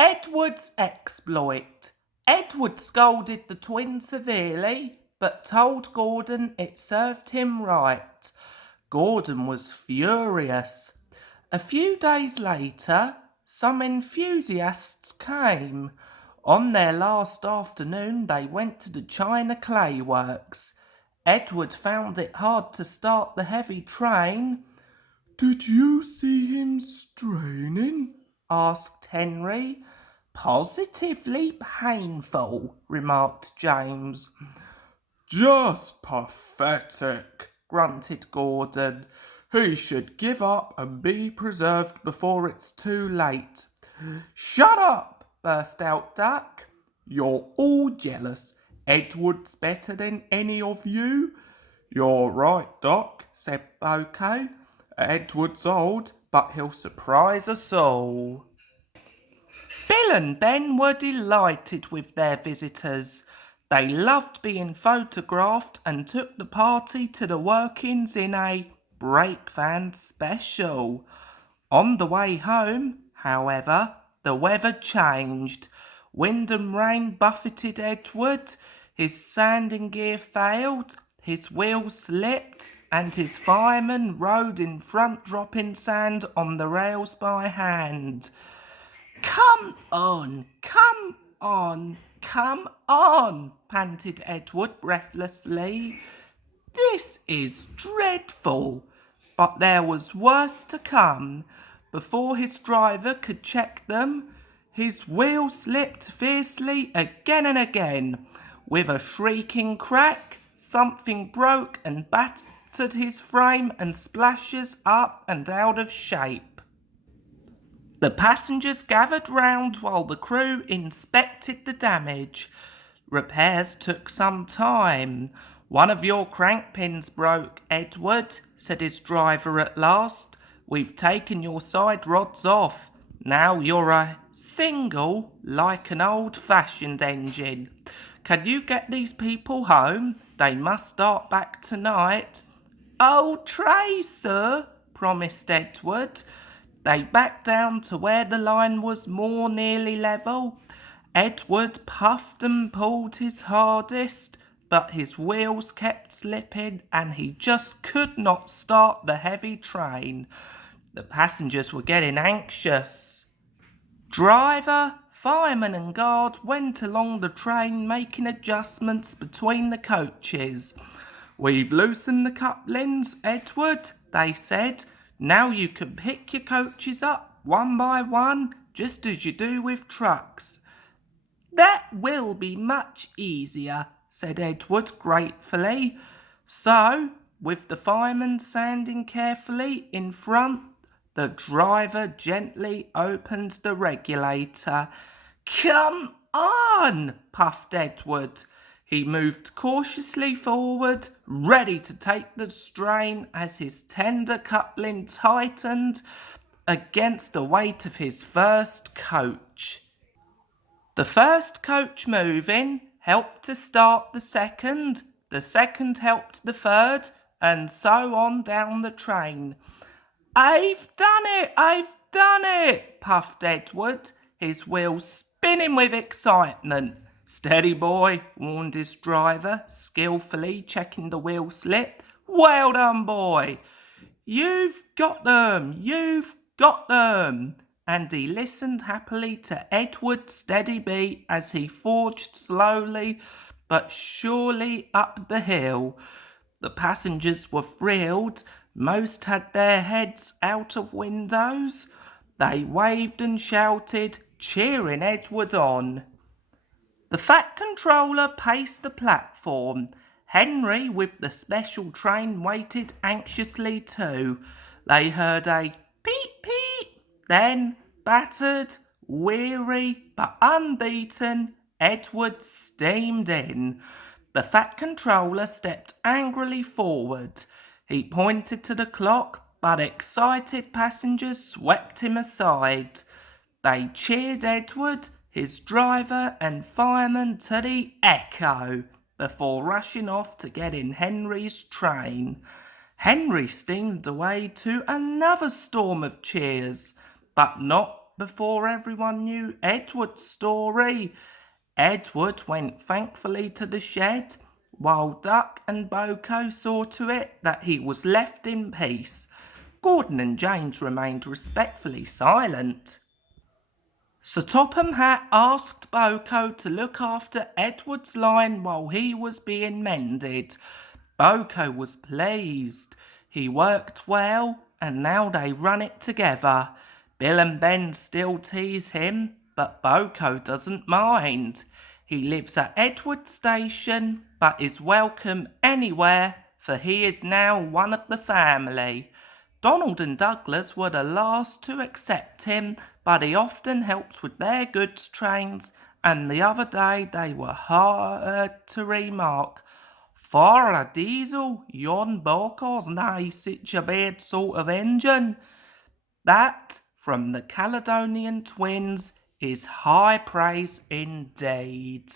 Edward's exploit. Edward scolded the twin severely, but told Gordon it served him right. Gordon was furious. A few days later, some enthusiasts came. On their last afternoon, they went to the China clay works. Edward found it hard to start the heavy train. "Did you see him straining?" asked Henry. "Positively painful," remarked James. "Just pathetic," grunted Gordon. "He should give up and be preserved before it's too late." "Shut up," burst out Duck. "You're all jealous. Edward's better than any of you." "You're right, Doc," said Boko. "Edward's old, but he'll surprise us all." Bill and Ben were delighted with their visitors. They loved being photographed and took the party to the workings in a brake van special. On the way home, however, the weather changed. Wind and rain buffeted Edward, his sanding gear failed, his wheels slipped, and his fireman rode in front, dropping sand on the rails by hand. "Come on, come on, come on," panted Edward breathlessly. "This is dreadful." But there was worse to come. Before his driver could check them, his wheel slipped fiercely again and again. With a shrieking crack, something broke and battered his frame and splashes up and out of shape. The passengers gathered round while the crew inspected the damage. Repairs took some time. "One of your crank pins broke, Edward," said his driver at last. "We've taken your side rods off. Now you're a single like an old-fashioned engine. Can you get these people home? They must start back tonight." "I'll try, sir," promised Edward. They backed down to where the line was more nearly level. Edward puffed and pulled his hardest, but his wheels kept slipping and he just could not start the heavy train. The passengers were getting anxious. Driver, fireman and guard went along the train making adjustments between the coaches. "We've loosened the couplings, Edward," they said. "Now you can pick your coaches up one by one, just as you do with trucks." "That will be much easier," said Edward gratefully. So, with the fireman sanding carefully in front, the driver gently opened the regulator. "Come on," puffed Edward. He moved cautiously forward, ready to take the strain as his tender coupling tightened against the weight of his first coach. The first coach moving helped to start the second helped the third, and so on down the train. I've done it, puffed Edward, his wheels spinning with excitement. "Steady, boy," warned his driver, skillfully checking the wheel slip. "Well done, boy. You've got them. And he listened happily to Edward's steady beat as he forged slowly but surely up the hill. The passengers were thrilled. Most had their heads out of windows. They waved and shouted, cheering Edward on. The Fat Controller paced the platform. Henry, with the special train, waited anxiously too. They heard a peep peep. Then, battered, weary, but unbeaten, Edward steamed in. The Fat Controller stepped angrily forward. He pointed to the clock, but excited passengers swept him aside. They cheered Edward, his driver and fireman to the echo before rushing off to get in Henry's train. Henry steamed away to another storm of cheers, but not before everyone knew Edward's story. Edward went thankfully to the shed, while Duck and Boko saw to it that he was left in peace. Gordon and James remained respectfully silent. Sir Topham Hatt asked Boko to look after Edward's line while he was being mended. Boko was pleased. He worked well, and now they run it together. Bill and Ben still tease him, but Boko doesn't mind. He lives at Edward Station, but is welcome anywhere, for he is now one of the family. Donald and Douglas were the last to accept him, but he often helps with their goods trains, and the other day they were heard to remark, "For a diesel, yon Boko's nae sich a bad sort of engine." That, from the Caledonian twins, is high praise indeed.